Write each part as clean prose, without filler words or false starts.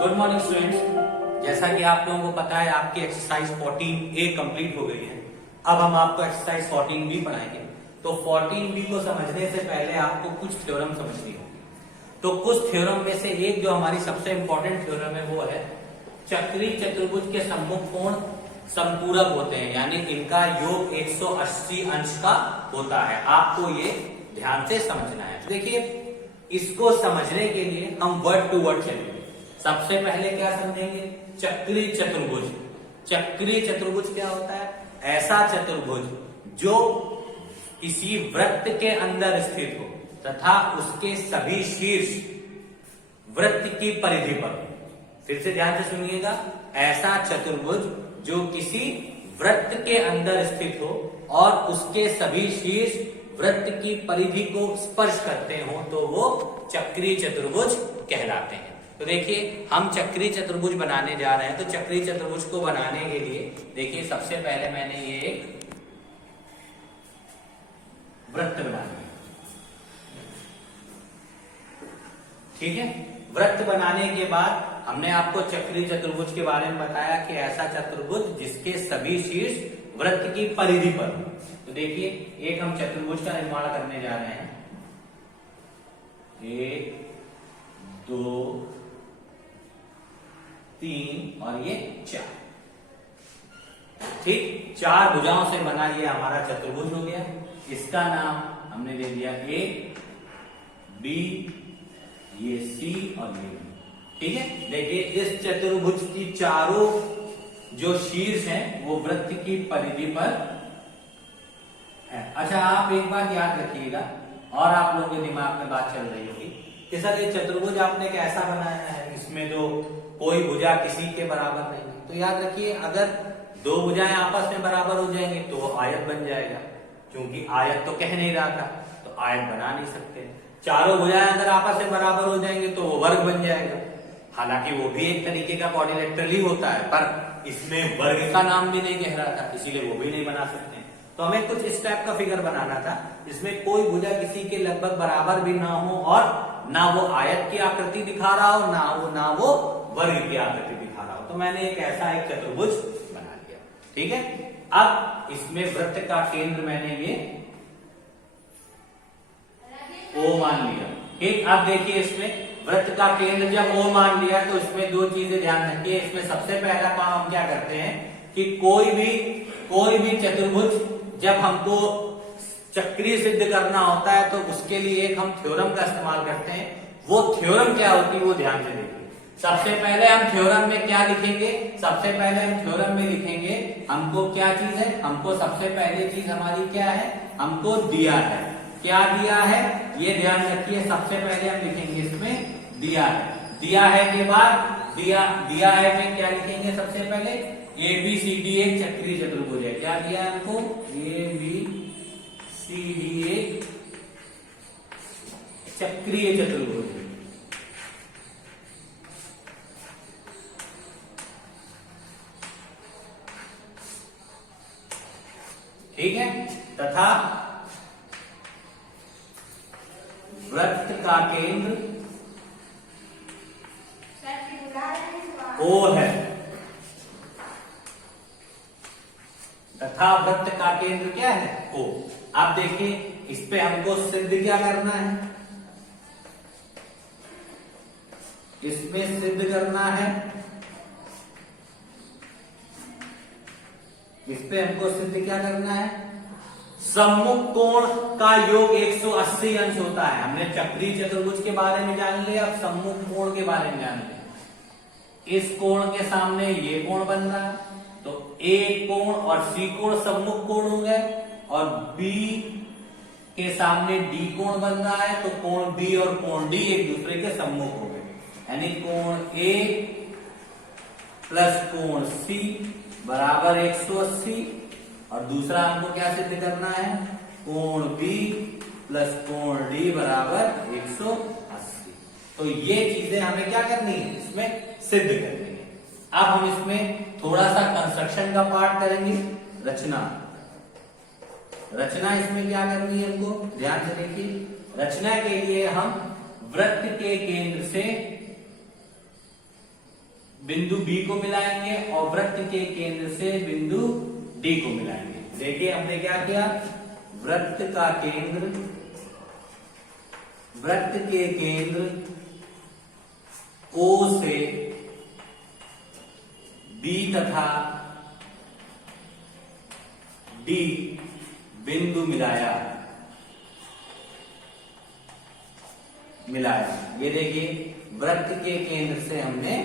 Good morning students. जैसा कि आप लोगों को पता है आपकी एक्सरसाइज 14A कंप्लीट हो गई है। अब हम आपको एक्सरसाइज 14B पढ़ाएंगे। तो 14B को समझने से पहले आपको कुछ थ्योरम समझनी होगी। तो कुछ थ्योरम में से एक जो हमारी सबसे इंपॉर्टेंट थ्योरम है वो है चक्रीय चतुर्भुज के सम्मुख कोण समपूरक होते हैं, यानी इनका योग 180 अंश का होता है। आपको ये ध्यान से समझना है। देखिए, इसको समझने के लिए हम वर्ड टू वर्ड चलेंगे। सबसे पहले क्या समझेंगे? चक्रीय चतुर्भुज। चक्रीय चतुर्भुज क्या होता है? ऐसा चतुर्भुज जो किसी वृत्त के अंदर स्थित हो तथा उसके सभी शीर्ष वृत्त की परिधि पर हो। फिर से ध्यान से सुनिएगा, ऐसा चतुर्भुज जो किसी वृत्त के अंदर स्थित हो और उसके सभी शीर्ष वृत्त की परिधि को स्पर्श करते हो तो वो चक्रीय चतुर्भुज कहलाते हैं। तो देखिए, हम चक्रीय चतुर्भुज बनाने जा रहे हैं। तो चक्रीय चतुर्भुज को बनाने के लिए देखिए, सबसे पहले मैंने ये एक वृत्त बना लिया। ठीक है, वृत्त बनाने के बाद हमने आपको चक्रीय चतुर्भुज के बारे में बताया कि ऐसा चतुर्भुज जिसके सभी शीर्ष वृत्त की परिधि पर हो। तो देखिए, एक हम चतुर्भुज का निर्माण करने जा रहे हैं। 1 2 3 और ये 4। ठीक, 4 भुजाओं से बना ये हमारा चतुर्भुज हो गया। इसका नाम हमने दे दिया A, B, ये C और ये B। ठीक है, देखिए इस चतुर्भुज की चारों जो शीर्ष हैं वो वृत्त की परिधि पर है। अच्छा, आप एक बात याद रखिएगा और आप लोगों के दिमाग में बात चल रही होगी कि सर ये चतुर्भुज आपने कैसा बनाया है, इसमें तो कोई भुजा किसी के बराबर नहीं है। तो याद रखिए, अगर दो भुजाएं आपस में बराबर हो जाएंगे तो वो आयत बन जाएगा, क्योंकि आयत तो कह नहीं रहा था तो आयत बना नहीं सकते। चारों भुजाएं अगर आपस में बराबर हो जाएंगे तो वो वर्ग बन जाएगा। हालांकि वो भी एक तरीके का क्वाड्रिलेटरल ही होता है, पर इसमें वर्ग का नाम भी नहीं कह रहा था, इसीलिए वो भी नहीं बना सकते। तो हमें कुछ इस टाइप का फिगर बनाना था जिसमें कोई भुजा किसी के लगभग बराबर भी ना हो और ना वो आयत की आकृति दिखा रहा हो ना वो वर्ग की आकृति दिखा रहा हो। तो मैंने एक ऐसा एक चतुर्भुज बना लिया। ठीक है, अब इसमें वृत्त का केंद्र मैंने ये O मान लिया। ठीक, अब देखिए, इसमें वृत्त का केंद्र जब O मान लिया तो इसमें दो चीजें ध्यान रखिए। इसमें सबसे पहला काम हम क्या करते हैं कि कोई भी चतुर्भुज जब हमको चक्रीय सिद्ध करना होता है तो उसके लिए एक हम थ्योरम का इस्तेमाल करते हैं। वो थ्योरम क्या होती है वो ध्यान से देखिए। सबसे पहले हम थ्योरम में क्या लिखेंगे? सबसे पहले हम थ्योरम में लिखेंगे हमको क्या चीज है। हमको सबसे पहली चीज हमारी क्या है? हमको दिया है। क्या दिया है ये ध्यान रखिए। सबसे पहले हम लिखेंगे इसमें दिया है। दिया है के बाद दिया है में क्या लिखेंगे? सबसे पहले ABCD एक चक्रीय चतुर्भुज है। क्या दिया है हमको? ABCD एक चक्रीय चतुर्भुज है। ठीक है, तथा वृत्त का केंद्र O है तथा वृत्त का केंद्र क्या है? O। आप देखिए, इस पे हमको सिद्ध क्या करना है? इसमें सिद्ध करना है, इस पे हमको सिद्ध क्या करना है? सम्मुख कोण का योग 180 अंश होता है। हमने चक्रीय चतुर्भुज के बारे में जान लिया, अब सम्मुख कोण के बारे में जान लिया। इस कोण के सामने ये कोण बन रहा है तो A कोण और C कोण सम्मुख कोण हो गए, और B के सामने D कोण बन रहा है तो कोण B और कोण D एक दूसरे के सम्मुख हो गए, यानी कोण A प्लस कोण C बराबर 180। और दूसरा हमको क्या सिद्ध करना है? कोण B प्लस कोण D बराबर 180। तो ये चीजें हमें क्या करनी है? इसमें सिद्ध करनी है। अब हम इसमें थोड़ा सा कंस्ट्रक्शन का पार्ट करेंगे। रचना इसमें क्या करनी है हमको? ध्यान से देखिए। रचना के लिए हम वृत्त के केंद्र से बिंदु बी को मिलाएंगे और वृत्त के केंद्र से बिंदु डी को मिलाएंगे। देखिए हमने क्या किया, वृत्त के केंद्र ओ से बी तथा डी बिंदु मिलाया। ये देखिए वृत्त के केंद्र से हमने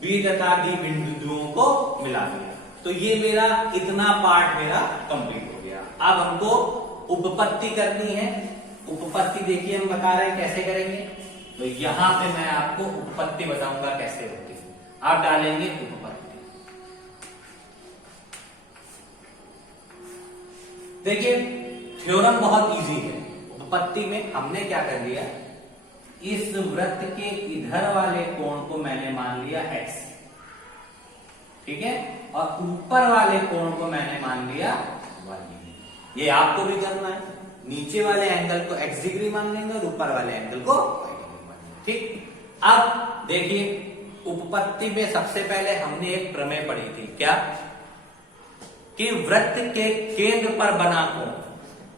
बी तथा डी बिंदुओं को मिला दिया। तो ये मेरा इतना पार्ट मेरा कंप्लीट हो गया। अब हमको उपपत्ति करनी है। उपपत्ति देखिए हम बता रहे हैं कैसे करेंगे। तो यहां पे मैं आपको उपपत्ति बताऊंगा कैसे होती है। आप डालेंगे उपपत्ति। देखिए थ्योरम बहुत इजी है। उपपत्ति में हमने क्या कर लिया, इस वृत्त के इधर वाले कोण को मैंने मान लिया x, ठीक है, और ऊपर वाले कोण को मैंने मान लिया y। ये आपको भी करना है। नीचे वाले एंगल को x डिग्री मान लेंगे और ऊपर वाले एंगल को y डिग्री मान लेंगे। ठीक। अब देखिए उपपत्ति में सबसे पहले हमने एक प्रमेय पढ़ी थी, क्या कि वृत्त के केंद्र पर बना कोण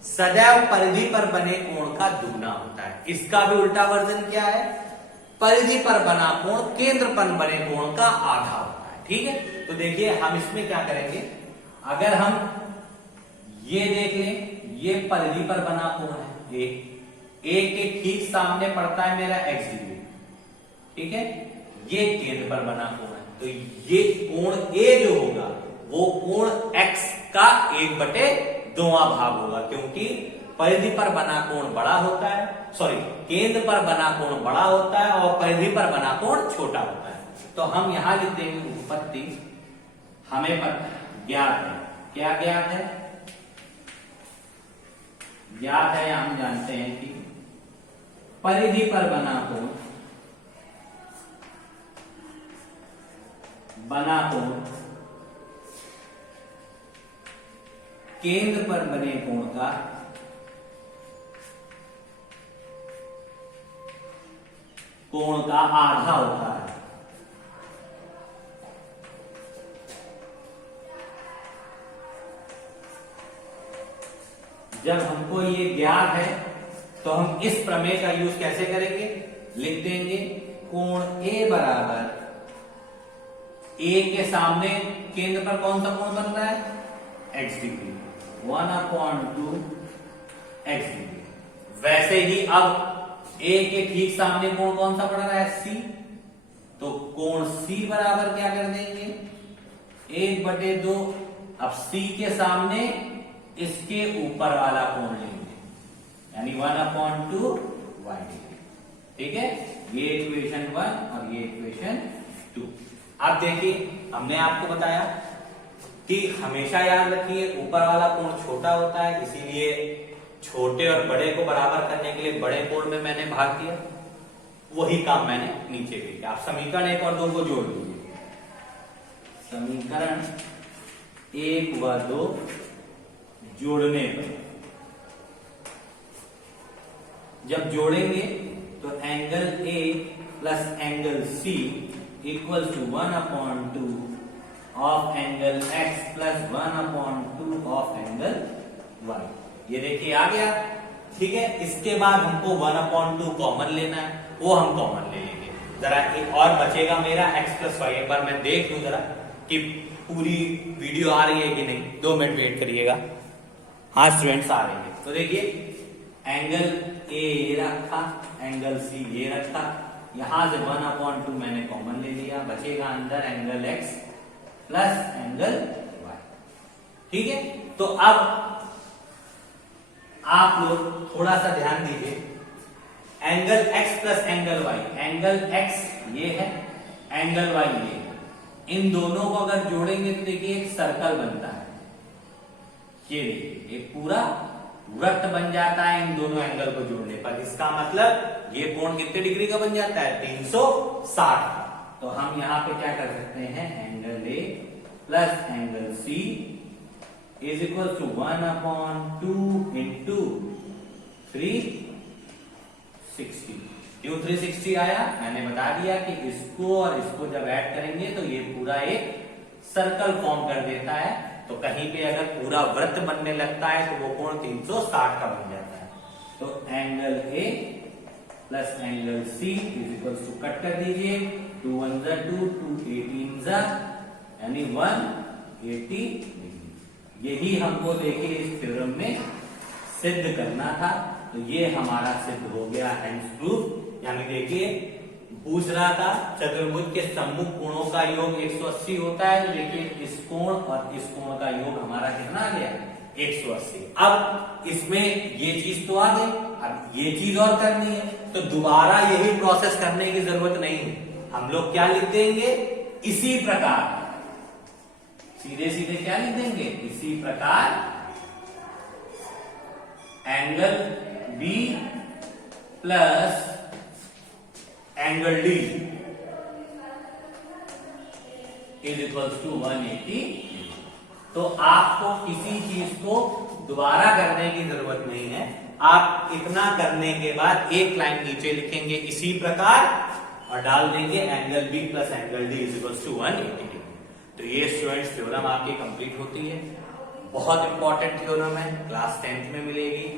सदैव परिधि पर बने कोण का दुगना होता है। इसका भी उल्टा वर्जन क्या है, परिधि पर बना कोण केंद्र पर बने कोण का आधा होता है। ठीक है। तो देखिए हम इसमें क्या करेंगे, अगर हम ये देख लें, ये परिधि पर बना कोण है, ए के ठीक सामने पड़ता है मेरा x डिग्री, ठीक है, ये केंद्र पर बना कोण है। तो ये कोण A जो होगा वो कोण x का 1/2 भाग होगा, क्योंकि परिधि पर बना कोण बड़ा होता है, सॉरी केंद्र पर बना कोण बड़ा होता है और परिधि पर बना कोण छोटा होता है। तो हम यहां लिख देंगे उपपत्ति हमें ज्ञात है। क्या ज्ञात है? ज्ञात है या हम जानते हैं कि परिधि पर बना कोण केंद्र पर बने कोण का आधा होता है। जब हमको ये ज्ञात है तो हम इस प्रमेय का यूज कैसे करेंगे, लिख देंगे कोण A बराबर A के सामने केंद्र पर कौन सा कोण बन रहा है, x डिग्री, 1/2 x डिग्री। वैसे ही अब A के ठीक सामने कोण कौन सा पड़ रहा है, C। तो कोण C बराबर क्या कर देंगे, 1/2। अब C के सामने इसके ऊपर वाला कोण लेंगे, यानी 1/2 y डिग्री। ठीक है, ये इक्वेशन 1 और ये इक्वेशन 2। अब देखिए हमने आपको बताया कि हमेशा याद रखिए ऊपर वाला कोण छोटा होता है, इसीलिए छोटे और बड़े को बराबर करने के लिए बड़े कोण में मैंने भाग दिया। वही काम मैंने नीचे भी किया। आप समीकरण 1 और 2 को जोड़ लीजिए। समीकरण 1 व 2 जोड़ने पर जब जोड़ेंगे तो angle A plus angle C equal to 1/2 of angle X plus 1/2 of angle Y। ये देखिए आ गया। ठीक है, इसके बाद हमको 1/2 कॉमन लेना है, वो हम कॉमन ले लेंगे। जरा एक और बचेगा मेरा x प्लस वाई। एक बार मैं देख लूं जरा कि पूरी वीडियो आ रही है कि नहीं। 2 मिनट वेट करिएगा। हाँ स्टूडेंट्स आ रहे हैं। तो देखिए एंगल A रखा, एंगल C ये रखा, यहां से 1/2 मैंने कॉमन ले लिया, बचेगा अंदर angle x plus angle y। ठीक है, तो अब आप लोग थोड़ा सा ध्यान दीजिए। Angle x plus angle y, angle x ये है, एंगल y ये है। इन दोनों को अगर जोड़ेंगे तो देखिए एक सर्कल बनता है। ये देखिए एक पूरा वृत्त बन जाता है इन दोनों एंगल को जोड़ने पर। इसका मतलब ये कोण कितने डिग्री का बन जाता है, 360 का। तो हम यहां पे क्या कर सकते हैं, angle A plus angle C is equal to 1/2 into 360। Q360 आया, मैंने बता दिया कि इसको और इसको जब ऐड करेंगे तो ये पूरा एक सर्कल फॉर्म कर देता है। तो कहीं पे अगर पूरा वृत्त बनने लगता है तो वो कोण 360 का बन जाता है। तो angle A plus angle C is equals to cut कर दीजिए, 2 1 जा 2, 2 18 जा यानी 180 डिग्री। यही हमको देखिए इस थ्योरम में सिद्ध करना था। तो ये हमारा सिद्ध हो गया हेंस प्रूफ। यानी देखिए पूछ रहा था चतुर्भुज के सम्मुख कोणों का योग 180 होता है, तो देखिए इस कोण और इस कोण का योग हमारा कितना आ गया 180। अब इसमें ये चीज तो आ गई, अब ये चीज और करनी है, तो दोबारा यही प्रोसेस करने की जरूरत नहीं है। हम लोग क्या लिख देंगे, इसी प्रकार सीधे सीधे क्या लिख देंगे, इसी प्रकार angle B plus angle D is equals to 180। तो आपको किसी चीज को दोबारा करने की जरूरत नहीं है। आप इतना करने के बाद एक लाइन नीचे लिखेंगे इसी प्रकार और डाल देंगे angle B plus angle D is equals to 180। तो ये स्टूडेंट्स थ्योरम आपकी कंप्लीट होती है। बहुत इंपॉर्टेंट थ्योरम है, क्लास 10th में मिलेगी,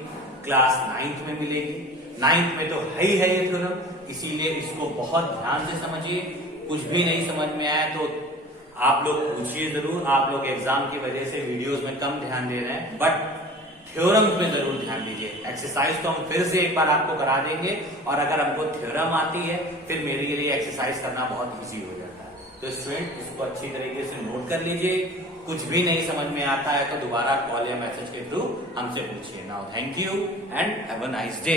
क्लास 9th में मिलेगी। 9th में तो है ही है ये थ्योरम, इसीलिए इसको बहुत ध्यान से समझिए। कुछ भी नहीं समझ में आया तो आप लोग पूछिए जरूर। आप लोग एग्जाम की वजह से वीडियोस में कम ध्यान दे रहे हैं, बट थ्योरम्स में जरूर ध्यान दीजिए। एक्सरसाइज तो हम फिर से एक बार आपको करा देंगे, और अगर हमको थ्योरम आती है फिर मेरे लिए एक्सरसाइज करना बहुत इजी हो जाता है। तो स्टूडेंट इसको अच्छी तरीके से नोट कर लीजिए। कुछ भी नहीं समझ में आता है तो दोबारा कॉल या मैसेज के थ्रू हमसे पूछिए। Now thank you and have a nice day.